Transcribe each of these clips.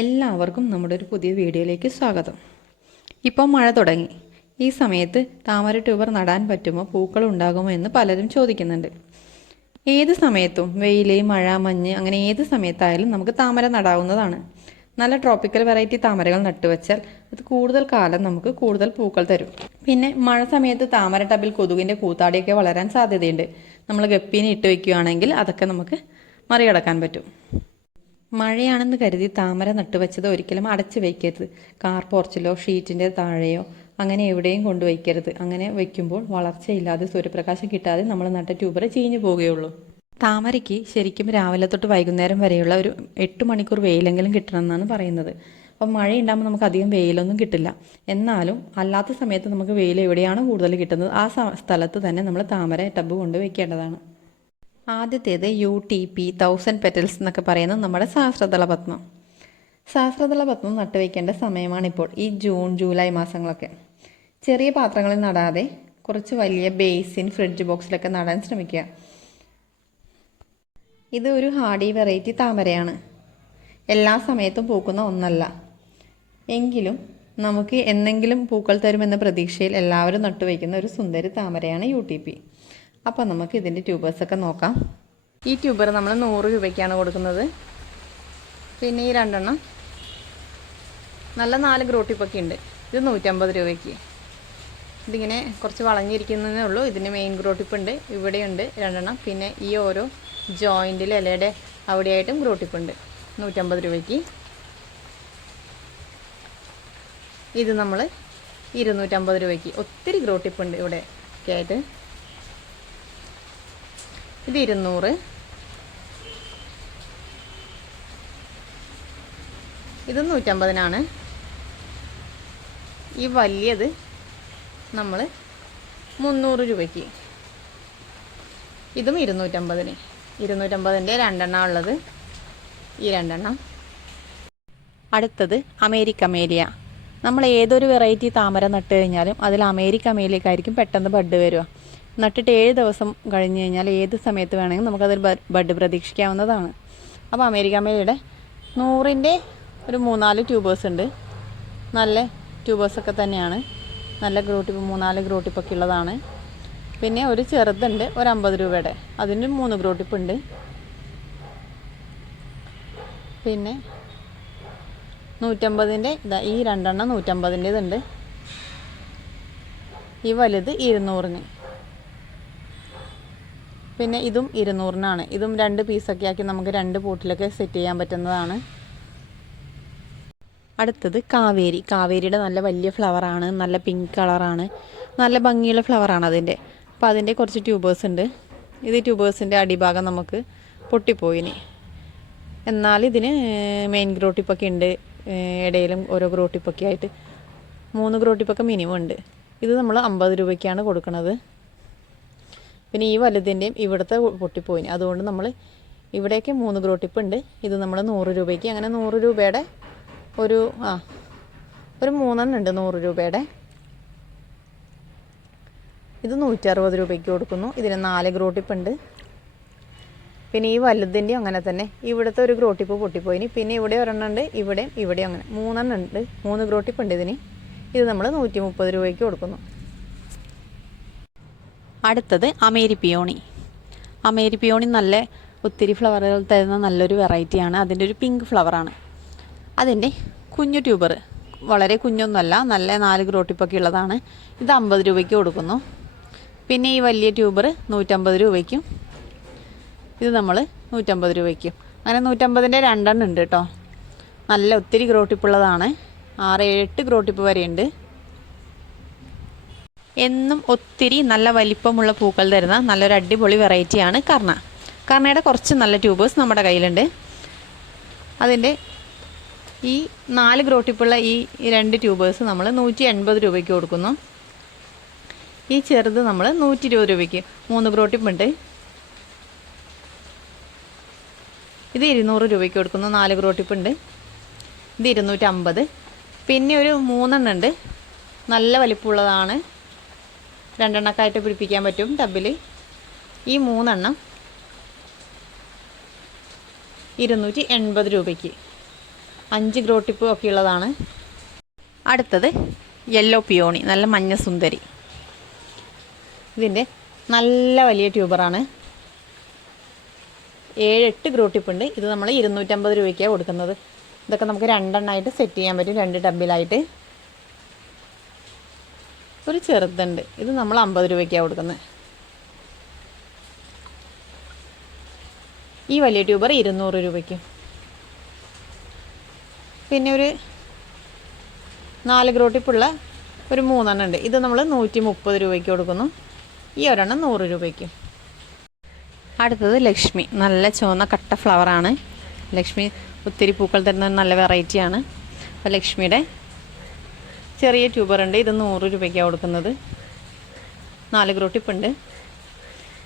എല്ലാവർക്കും നമ്മുടെ ഒരു പുതിയ വീഡിയോയിലേക്ക് സ്വാഗതം. ഇപ്പോൾ മഴ തുടങ്ങി. ഈ സമയത്ത് താമര ട്യൂബർ നടാൻ പറ്റുമോ? പൂക്കൾ ഉണ്ടാകുമോ എന്ന് പലരും ചോദിക്കുന്നുണ്ട്. ഏത് സമയത്തും വെയിൽ മഴ മഞ്ഞ് അങ്ങനെ ഏത് സമയത്തായാലും നമുക്ക് താമര നടാവുന്നതാണ്. നല്ല ട്രോപ്പിക്കൽ വെറൈറ്റി താമരകൾ നട്ടുവച്ചാൽ അത് കൂടുതൽ കാലം നമുക്ക് കൂടുതൽ പൂക്കൾ തരും. പിന്നെ മഴ സമയത്ത് താമര ടബിൽ കൊതുകിന്റെ കൂത്താടിയൊക്കെ വളരാൻ സാധ്യതയുണ്ട്. നമ്മൾ ഗപ്പീനെ ഇട്ട് വയ്ക്കുകയാണെങ്കിൽ അതൊക്കെ നമുക്ക് മറികടക്കാൻ പറ്റും. മഴയാണെന്ന് കരുതി താമര നട്ടുവച്ചത് ഒരിക്കലും അടച്ചു വയ്ക്കരുത് കാർ പോർച്ചിലോ ഷീറ്റിന്റെ താഴെയോ അങ്ങനെ എവിടെയും കൊണ്ടുവയ്ക്കരുത് അങ്ങനെ വയ്ക്കുമ്പോൾ വളർച്ചയില്ലാതെ സൂര്യപ്രകാശം കിട്ടാതെ നമ്മൾ നട്ട ട്യൂബർ ചീഞ്ഞു പോവുകയുള്ളൂ താമരയ്ക്ക് ശരിക്കും രാവിലെ തൊട്ട് വൈകുന്നേരം വരെയുള്ള ഒരു എട്ട് മണിക്കൂർ വെയിലെങ്കിലും കിട്ടണം എന്നാണ് പറയുന്നത്. അപ്പം മഴ ഉണ്ടാകുമ്പോൾ നമുക്ക് അധികം വെയിലൊന്നും കിട്ടില്ല. എന്നാലും അല്ലാത്ത സമയത്ത് നമുക്ക് വെയിൽ എവിടെയാണ് കൂടുതൽ കിട്ടുന്നത് ആ സ്ഥലത്ത് തന്നെ നമ്മൾ താമര ടബ് കൊണ്ട് വയ്ക്കേണ്ടതാണ് ആദ്യത്തേത് U T P thousand petals എന്നൊക്കെ പറയുന്നത് നമ്മുടെ സഹസ്രദള പത്മം സഹസ്രദള പത്മം നട്ടുവയ്ക്കേണ്ട സമയമാണിപ്പോൾ ഈ ജൂൺ ജൂലൈ മാസങ്ങളൊക്കെ. ചെറിയ പാത്രങ്ങളിൽ നടാതെ കുറച്ച് വലിയ ബേസിൻ ഫ്രിഡ്ജ് ബോക്സിലൊക്കെ നടാൻ ശ്രമിക്കുക. ഇത് ഒരു ഹാർഡി വെറൈറ്റി താമരയാണ്. എല്ലാ സമയത്തും പൂക്കുന്ന ഒന്നല്ല. എങ്കിലും നമുക്ക് എന്നെങ്കിലും പൂക്കൾ തരുമെന്ന പ്രതീക്ഷയിൽ എല്ലാവരും നട്ടുവയ്ക്കുന്ന ഒരു സുന്ദരി താമരയാണ് യു ടി പി. അപ്പോൾ നമുക്ക് ഇതിന്റെ ട്യൂബേഴ്സൊക്കെ നോക്കാം. ഈ ട്യൂബർ നമ്മൾ നൂറ് രൂപയ്ക്കാണ് കൊടുക്കുന്നത്. പിന്നെ ഈ രണ്ടെണ്ണം നല്ല നാല് ഗ്രോട്ടിപ്പൊക്കെ ഉണ്ട്. ഇത് നൂറ്റമ്പത് രൂപയ്ക്ക്. ഇതിങ്ങനെ കുറച്ച് വളഞ്ഞിരിക്കുന്നതേ ഉള്ളൂ. ഇതിന് മെയിൻ ഗ്രോട്ടിപ്പ് ഉണ്ട്. ഇവിടെയുണ്ട് രണ്ടെണ്ണം. പിന്നെ ഈ ഓരോ ജോയിന്റിൽ ഇലയുടെ അവിടെയായിട്ടും ഗ്രോട്ടിപ്പ് ഉണ്ട്. നൂറ്റമ്പത് രൂപയ്ക്ക്. ഇത് നമ്മൾ ഇരുന്നൂറ്റമ്പത് രൂപയ്ക്ക്. ഒത്തിരി ഗ്രോട്ടിപ്പ് ഉണ്ട് ഇവിടെ ഒക്കെ ആയിട്ട്. ഇത് ഇരുന്നൂറ്. ഇത് നൂറ്റമ്പതിനാണ്. ഈ വലിയത് നമ്മൾ മുന്നൂറ് രൂപയ്ക്ക്. ഇതും ഇരുന്നൂറ്റമ്പതിന്. ഇരുന്നൂറ്റമ്പതിന്റെ രണ്ടെണ്ണം ഉള്ളത്. ഈ രണ്ടെണ്ണം. അടുത്തത് അമേരിക്ക മേലിയ നമ്മൾ ഏതൊരു വെറൈറ്റി താമര നട്ട് കഴിഞ്ഞാലും അതിൽ അമേരിക്ക മേലിയക്കായിരിക്കും പെട്ടെന്ന് ബഡ് വരിക. നട്ടിട്ട് ഏഴ് ദിവസം കഴിഞ്ഞ് കഴിഞ്ഞാൽ ഏത് സമയത്ത് വേണമെങ്കിലും നമുക്കതിൽ ബ- ബഡ് പ്രതീക്ഷിക്കാവുന്നതാണ്. അപ്പോൾ അമേരിക്ക മേലയുടെ നൂറിന്റെ ഒരു മൂന്നാൽ ട്യൂബേഴ്സ് ഉണ്ട്. നല്ല ട്യൂബേഴ്സൊക്കെ തന്നെയാണ്. നല്ല ഗ്രോട്ടിപ്പ് മൂന്നാൽ ഗ്രോട്ടിപ്പൊക്കെ ഉള്ളതാണ്. പിന്നെ ഒരു ചെറുതുണ്ട് ഒരു അമ്പത് രൂപയുടെ. അതിന് മൂന്ന് ഗ്രോട്ടിപ്പ് ഉണ്ട് പിന്നെ നൂറ്റമ്പതിന്റെ ഇതാ ഈ രണ്ടെണ്ണം നൂറ്റമ്പതിന്റെ ഇതുണ്ട് ഈ വലുത് ഇരുന്നൂറിന്. പിന്നെ ഇതും ഇരുന്നൂറിനാണ്. ഇതും രണ്ട് പീസൊക്കെ ആക്കി നമുക്ക് രണ്ട് പോട്ടിലൊക്കെ സെറ്റ് ചെയ്യാൻ പറ്റുന്നതാണ്. അടുത്തത് കാവേരി. കാവേരിയുടെ നല്ല വലിയ ഫ്ലവറാണ് നല്ല പിങ്ക് കളറാണ് നല്ല ഭംഗിയുള്ള ഫ്ലവറാണ് അതിന്റെ. അപ്പോൾ അതിന്റെ കുറച്ച് ട്യൂബേഴ്സ് ഉണ്ട്. ഇത് ട്യൂബേഴ്സിന്റെ അടിഭാഗം നമുക്ക് പൊട്ടിപ്പോയിനി എന്നാൽ ഇതിന് മെയിൻ ഗ്രോട്ടിപ്പൊക്കെ ഉണ്ട്. ഇടയിലും ഓരോ ഗ്രോട്ടിപ്പൊക്കെ ആയിട്ട്. മൂന്ന് ഗ്രോട്ടിപ്പൊക്കെ മിനിമം ഉണ്ട്. ഇത് നമ്മൾ അമ്പത് രൂപയ്ക്കാണ് കൊടുക്കുന്നത് പിന്നെ ഈ വലുതിന്റെയും ഇവിടുത്തെ പൊട്ടിപ്പോയിന് അതുകൊണ്ട് നമ്മൾ ഇവിടേക്ക് മൂന്ന് ഗ്രോട്ടിപ്പ് ഉണ്ട്. ഇത് നമ്മൾ നൂറ് രൂപയ്ക്ക് അങ്ങനെ നൂറ് രൂപയുടെ ഒരു ആ ഒരു മൂന്നെണ്ണം ഉണ്ട് നൂറ് രൂപയുടെ. ഇത് നൂറ്ററുപത് രൂപയ്ക്ക് കൊടുക്കുന്നു. ഇതിന് നാല് ഗ്രോട്ടിപ്പ് ഉണ്ട്. പിന്നെ ഈ വലുതിന്റെ അങ്ങനെ തന്നെ. ഇവിടുത്തെ ഒരു ഗ്രോട്ടിപ്പ് പൊട്ടിപ്പോയിന് പിന്നെ ഇവിടെ ഒരെണ്ണം ഉണ്ട് ഇവിടെയും ഇവിടെയും അങ്ങനെ മൂന്നെണ്ണം ഉണ്ട്. മൂന്ന് ഗ്രോട്ടിപ്പ് ഉണ്ട് ഇതിന്. ഇത് നമ്മൾ നൂറ്റി മുപ്പത് രൂപയ്ക്ക് കൊടുക്കുന്നു. അടുത്തത് അമേരി പിയോണി അമേരി പിയോണി നല്ല ഒത്തിരി ഫ്ലവറുകൾ തരുന്ന നല്ലൊരു വെറൈറ്റിയാണ്. അതിന്റെ ഒരു പിങ്ക് ഫ്ലവറാണ്. അതിന്റെ കുഞ്ഞു ട്യൂബർ. വളരെ കുഞ്ഞൊന്നുമല്ല നല്ല നാല് ഗ്രോട്ടിപ്പൊക്കെ ഉള്ളതാണ്. ഇത് അമ്പത് രൂപയ്ക്ക് കൊടുക്കുന്നു. പിന്നെ ഈ വലിയ ട്യൂബർ നൂറ്റമ്പത് രൂപയ്ക്കും. ഇത് നമ്മൾ നൂറ്റമ്പത് രൂപയ്ക്കും. അങ്ങനെ നൂറ്റമ്പതിന്റെ രണ്ടെണ്ണം ഉണ്ട് കേട്ടോ. നല്ല ഒത്തിരി ഗ്രോട്ടിപ്പുള്ളതാണ് ആറ് ഏഴ് എട്ട് ഗ്രോട്ടിപ്പ് വരെയുണ്ട്. എന്നും ഒത്തിരി നല്ല വലിപ്പമുള്ള പൂക്കൾ തരുന്ന നല്ലൊരു അടിപൊളി വെറൈറ്റിയാണ് കർണ. കർണയുടെ കുറച്ച് നല്ല ട്യൂബേഴ്സ് നമ്മുടെ കയ്യിലുണ്ട്. അതിന്റെ ഈ നാല് ഗ്രോട്ടിപ്പുള്ള ഈ രണ്ട് ട്യൂബേഴ്സ് നമ്മൾ നൂറ്റി എൺപത് രൂപയ്ക്ക് കൊടുക്കുന്നു. ഈ ചെറുത് നമ്മൾ നൂറ്റി ഇരുപത് രൂപയ്ക്ക്. മൂന്ന് ഗ്രോട്ടിപ്പുണ്ട് ഇത് ഇരുന്നൂറ് രൂപയ്ക്ക് കൊടുക്കുന്നു. നാല് ഗ്രോട്ടിപ്പുണ്ട് ഇത് ഇരുന്നൂറ്റമ്പത്. പിന്നെ ഒരു മൂന്നെണ്ണം ഉണ്ട്. നല്ല വലിപ്പമുള്ളതാണ്. രണ്ടെണ്ണക്കായിട്ട് പിടിപ്പിക്കാൻ പറ്റും ടബിൽ ഈ മൂന്നെണ്ണം ഇരുന്നൂറ്റി എൺപത് രൂപയ്ക്ക്. അഞ്ച് ഗ്രോട്ടിപ്പ് ഒക്കെ ഉള്ളതാണ്. അടുത്തത് യെല്ലോ പിയോണി നല്ല മഞ്ഞ സുന്ദരി. ഇതിന്റെ നല്ല വലിയ ട്യൂബറാണ്. ഏഴെട്ട് ഗ്രോ ടിപ്പ് ഉണ്ട്. ഇത് നമ്മൾ ഇരുന്നൂറ്റമ്പത് രൂപയ്ക്കാണ് കൊടുക്കുന്നത്. ഇതൊക്കെ നമുക്ക് രണ്ടെണ്ണമായിട്ട് സെറ്റ് ചെയ്യാൻ പറ്റും. രണ്ട് ടബിലായിട്ട്. ഒരു ചെറുതുണ്ട്. ഇത് നമ്മൾ അമ്പത് രൂപയ്ക്കാണ് കൊടുക്കുന്നത്. ഈ വലിയ ട്യൂബർ ഇരുന്നൂറ് രൂപയ്ക്കും. പിന്നെ ഒരു നാല് ഗ്രോ ടിപ്പുള്ള ഒരു മൂന്നെണ്ണം ഉണ്ട്. ഇത് നമ്മൾ നൂറ്റി മുപ്പത് രൂപയ്ക്ക് കൊടുക്കുന്നു. ഈ ഒരെണ്ണം നൂറ് രൂപയ്ക്കും. അടുത്തത് ലക്ഷ്മി. നല്ല ചുവന്ന കട്ട ഫ്ലവറാണ് ലക്ഷ്മി ഒത്തിരി പൂക്കൾ തരുന്ന നല്ല വെറൈറ്റിയാണ് അപ്പോൾ ലക്ഷ്മിയുടെ ചെറിയ ട്യൂബറുണ്ട് ഇത് നൂറ് രൂപയ്ക്കാണ് കൊടുക്കുന്നത്. നാല് ഗ്രോട്ടിപ്പുണ്ട്.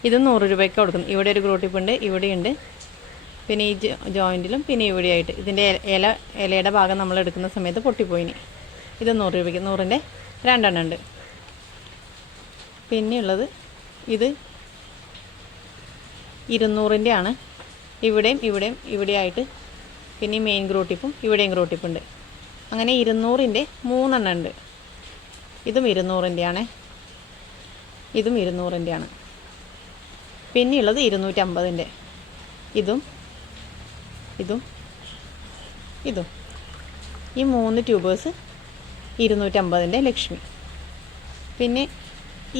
ഇത് നൂറ് രൂപയ്ക്ക് കൊടുക്കുന്നത്. ഇവിടെ ഒരു ഗ്രോട്ടിപ്പുണ്ട് ഇവിടെയുണ്ട്. പിന്നെ ഈ ജോയിന്റിലും പിന്നെ ഇവിടെയായിട്ട്. ഇതിന്റെ ഇല- ഇല ഇലയുടെ ഭാഗം നമ്മൾ എടുക്കുന്ന സമയത്ത് പൊട്ടിപ്പോയിനി ഇത് നൂറ് രൂപയ്ക്ക് നൂറിന്റെ രണ്ടെണ്ണം ഉണ്ട്. പിന്നെയുള്ളത് ഇത് ഇരുന്നൂറിന്റെ ആണ് ഇവിടെയും ഇവിടെയും ഇവിടെയായിട്ട്. പിന്നെ മെയിൻ ഗ്രോട്ടിപ്പും ഇവിടെയും ഗ്രോ ടിപ്പുണ്ട് അങ്ങനെ ഇരുന്നൂറിന്റെ മൂന്നെണ്ണം ഉണ്ട്. ഇതും ഇരുന്നൂറിന്റെ ആണ് ഇതും ഇരുന്നൂറിന്റെ ആണ് പിന്നെയുള്ളത് ഇരുന്നൂറ്റമ്പതിന്റെ ഇതും ഇതും ഇതും. ഈ മൂന്ന് ട്യൂബേഴ്സ് ഇരുന്നൂറ്റമ്പതിന്റെ ലക്ഷ്മി. പിന്നെ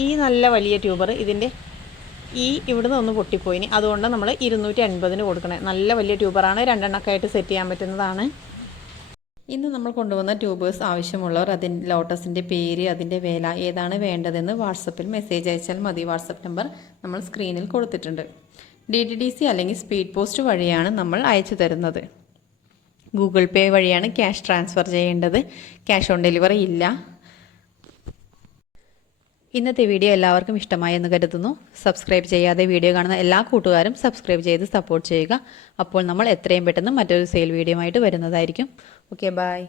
ഈ നല്ല വലിയ ട്യൂബർ ഇതിന്റെ ഈ ഇവിടുന്ന് ഒന്ന് പൊട്ടിപ്പോയിനി. അതുകൊണ്ട് നമ്മൾ ഇരുന്നൂറ്റി അൻപതിന് കൊടുക്കണേ. നല്ല വലിയ ട്യൂബറാണ്. രണ്ടെണ്ണമൊക്കെ ആയിട്ട് സെറ്റ് ചെയ്യാൻ പറ്റുന്നതാണ്. ഇന്ന് നമ്മൾ കൊണ്ടുവന്ന ട്യൂബേഴ്സ് ആവശ്യമുള്ളവർ അതിൻ ലോട്ടസിന്റെ പേര് അതിന്റെ വില ഏതാണ് വേണ്ടതെന്ന് വാട്സപ്പിൽ മെസ്സേജ് അയച്ചാൽ മതി. വാട്സപ്പ് നമ്പർ നമ്മൾ സ്ക്രീനിൽ കൊടുത്തിട്ടുണ്ട്. ഡി ടി ഡി സി അല്ലെങ്കിൽ സ്പീഡ് പോസ്റ്റ് വഴിയാണ് നമ്മൾ അയച്ചു തരുന്നത്. ഗൂഗിൾ പേ വഴിയാണ് ക്യാഷ് ട്രാൻസ്ഫർ ചെയ്യേണ്ടത്. ക്യാഷ് ഓൺ ഡെലിവറി ഇല്ല. ഇന്നത്തെ വീഡിയോ എല്ലാവർക്കും ഇഷ്ടമായി എന്ന് കരുതുന്നു. സബ്സ്ക്രൈബ് ചെയ്യാതെ വീഡിയോ കാണുന്ന എല്ലാ കൂട്ടുകാരും സബ്സ്ക്രൈബ് ചെയ്ത് സപ്പോർട്ട് ചെയ്യുക. അപ്പോൾ നമ്മൾ എത്രയും പെട്ടെന്ന് മറ്റൊരു സെയിൽ വീഡിയോ ആയിട്ട് വരുന്നതായിരിക്കും. Okay bye